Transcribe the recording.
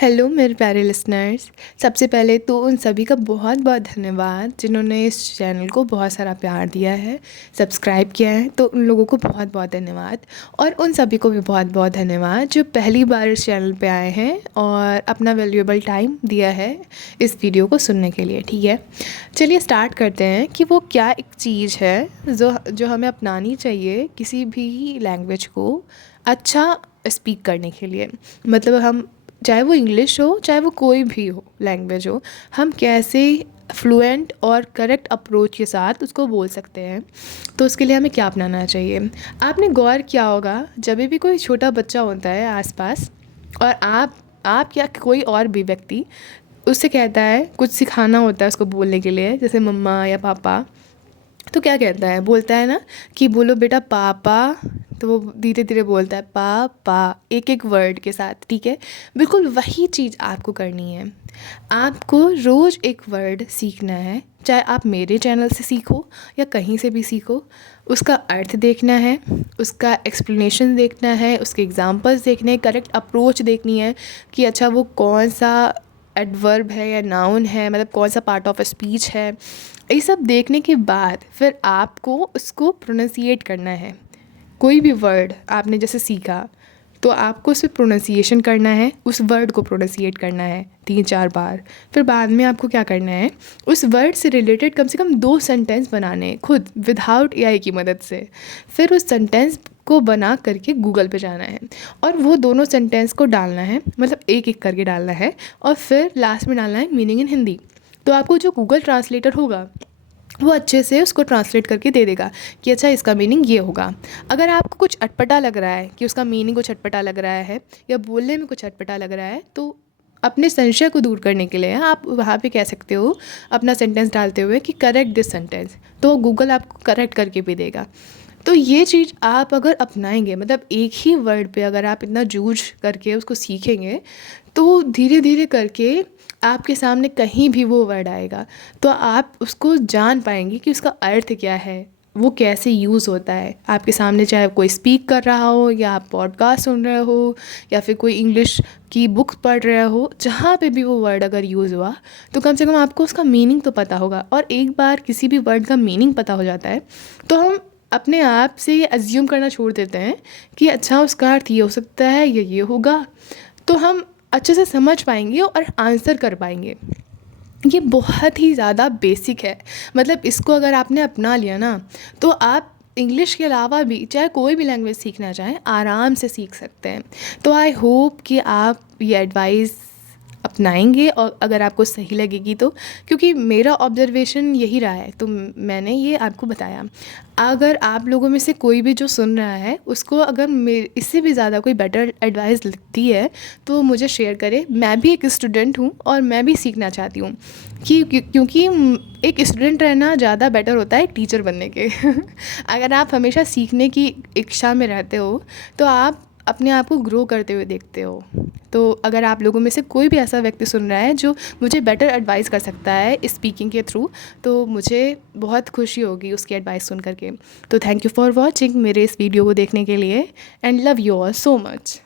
Hello मेरे प्यारे listeners. सबसे पहले तो उन सभी का बहुत बहुत धन्यवाद जिन्होंने इस चैनल को बहुत सारा प्यार दिया है, सब्सक्राइब किया है, तो उन लोगों को बहुत बहुत धन्यवाद। और उन सभी को भी बहुत बहुत धन्यवाद जो पहली बार इस चैनल पे आए हैं और अपना वैल्यूएबल टाइम दिया है इस वीडियो को सुनने के लिए। ठीक है, चलिए स्टार्ट करते हैं कि वो क्या एक चीज़ है जो जो हमें अपनानी चाहिए किसी भी लैंग्वेज को अच्छा स्पीक करने के लिए। मतलब हम, चाहे वो इंग्लिश हो चाहे वो कोई भी हो लैंग्वेज हो, हम कैसे फ्लुएंट और करेक्ट अप्रोच के साथ उसको बोल सकते हैं। तो उसके लिए हमें क्या अपनाना चाहिए। आपने गौर किया होगा जब भी कोई छोटा बच्चा होता है आसपास और आप या कोई और भी व्यक्ति उससे कहता है, कुछ सिखाना होता है उसको बोलने के लिए, जैसे मम्मा या पापा, तो क्या कहता है, बोलता है ना कि बोलो बेटा पापा। तो वो धीरे धीरे बोलता है पापा, एक एक वर्ड के साथ। ठीक है, बिल्कुल वही चीज़ आपको करनी है। आपको रोज़ एक वर्ड सीखना है, चाहे आप मेरे चैनल से सीखो या कहीं से भी सीखो। उसका अर्थ देखना है, उसका एक्सप्लेनेशन देखना है, उसके एग्जांपल्स देखने हैं, करेक्ट अप्रोच देखनी है कि अच्छा वो कौन सा एडवर्ब है या नाउन है, मतलब कौन सा पार्ट ऑफ स्पीच है। ये सब देखने के बाद फिर आपको उसको प्रोनाउंसिएट करना है। कोई भी वर्ड आपने जैसे सीखा तो आपको उस पर प्रोनाउंसिएशन करना है, उस वर्ड को प्रोनाउंसिएट करना है 3-4 बार। फिर बाद में आपको क्या करना है, उस वर्ड से रिलेटेड कम से कम 2 सेंटेंस बनाने हैं खुद, विदाउट एआई की मदद से। फिर उस सेंटेंस को बना करके गूगल पे जाना है और वो दोनों सेंटेंस को डालना है, मतलब एक एक करके डालना है, और फिर लास्ट में डालना है मीनिंग इन हिंदी। तो आपको जो गूगल ट्रांसलेटर होगा वो अच्छे से उसको ट्रांसलेट करके दे देगा कि अच्छा इसका मीनिंग ये होगा। अगर आपको कुछ अटपटा लग रहा है कि उसका मीनिंग कुछ अटपटा लग रहा है या बोलने में कुछ अटपटा लग रहा है, तो अपने संशय को दूर करने के लिए आप वहाँ पे कह सकते हो अपना सेंटेंस डालते हुए कि करेक्ट दिस सेंटेंस, तो गूगल आपको करेक्ट करके भी देगा। तो ये चीज़ आप अगर अपनाएंगे, मतलब एक ही वर्ड पे अगर आप इतना जूझ करके उसको सीखेंगे, तो धीरे धीरे करके आपके सामने कहीं भी वो वर्ड आएगा तो आप उसको जान पाएंगे कि उसका अर्थ क्या है, वो कैसे यूज़ होता है आपके सामने। चाहे कोई स्पीक कर रहा हो या आप पॉडकास्ट सुन रहे हो या फिर कोई इंग्लिश की बुक पढ़ रहे हो, जहाँ पे भी वो वर्ड अगर यूज़ हुआ तो कम से कम आपको उसका मीनिंग तो पता होगा। और एक बार किसी भी वर्ड का मीनिंग पता हो जाता है तो हम अपने आप से ये अज्यूम करना छोड़ देते हैं कि अच्छा उसका अर्थ ये हो सकता है या ये होगा, तो हम अच्छे से समझ पाएंगे और आंसर कर पाएंगे। ये बहुत ही ज़्यादा बेसिक है, मतलब इसको अगर आपने अपना लिया ना तो आप इंग्लिश के अलावा भी चाहे कोई भी लैंग्वेज सीखना चाहें आराम से सीख सकते हैं। तो आई होप कि आप ये एडवाइस अपनाएंगे और अगर आपको सही लगेगी तो, क्योंकि मेरा ऑब्जर्वेशन यही रहा है तो मैंने ये आपको बताया। अगर आप लोगों में से कोई भी जो सुन रहा है उसको अगर मेरे इससे भी ज़्यादा कोई बेटर एडवाइस लगती है तो मुझे शेयर करें। मैं भी एक स्टूडेंट हूँ और मैं भी सीखना चाहती हूँ क्योंकि एक स्टूडेंट रहना ज़्यादा बेटर होता है एक टीचर बनने के। अगर आप हमेशा सीखने की इच्छा में रहते हो तो आप अपने आप को ग्रो करते हुए देखते हो। तो अगर आप लोगों में से कोई भी ऐसा व्यक्ति सुन रहा है जो मुझे बेटर एडवाइस कर सकता है स्पीकिंग के थ्रू, तो मुझे बहुत खुशी होगी उसकी एडवाइस सुन करके। तो थैंक यू फॉर वॉचिंग मेरे इस वीडियो को देखने के लिए and love you all so much.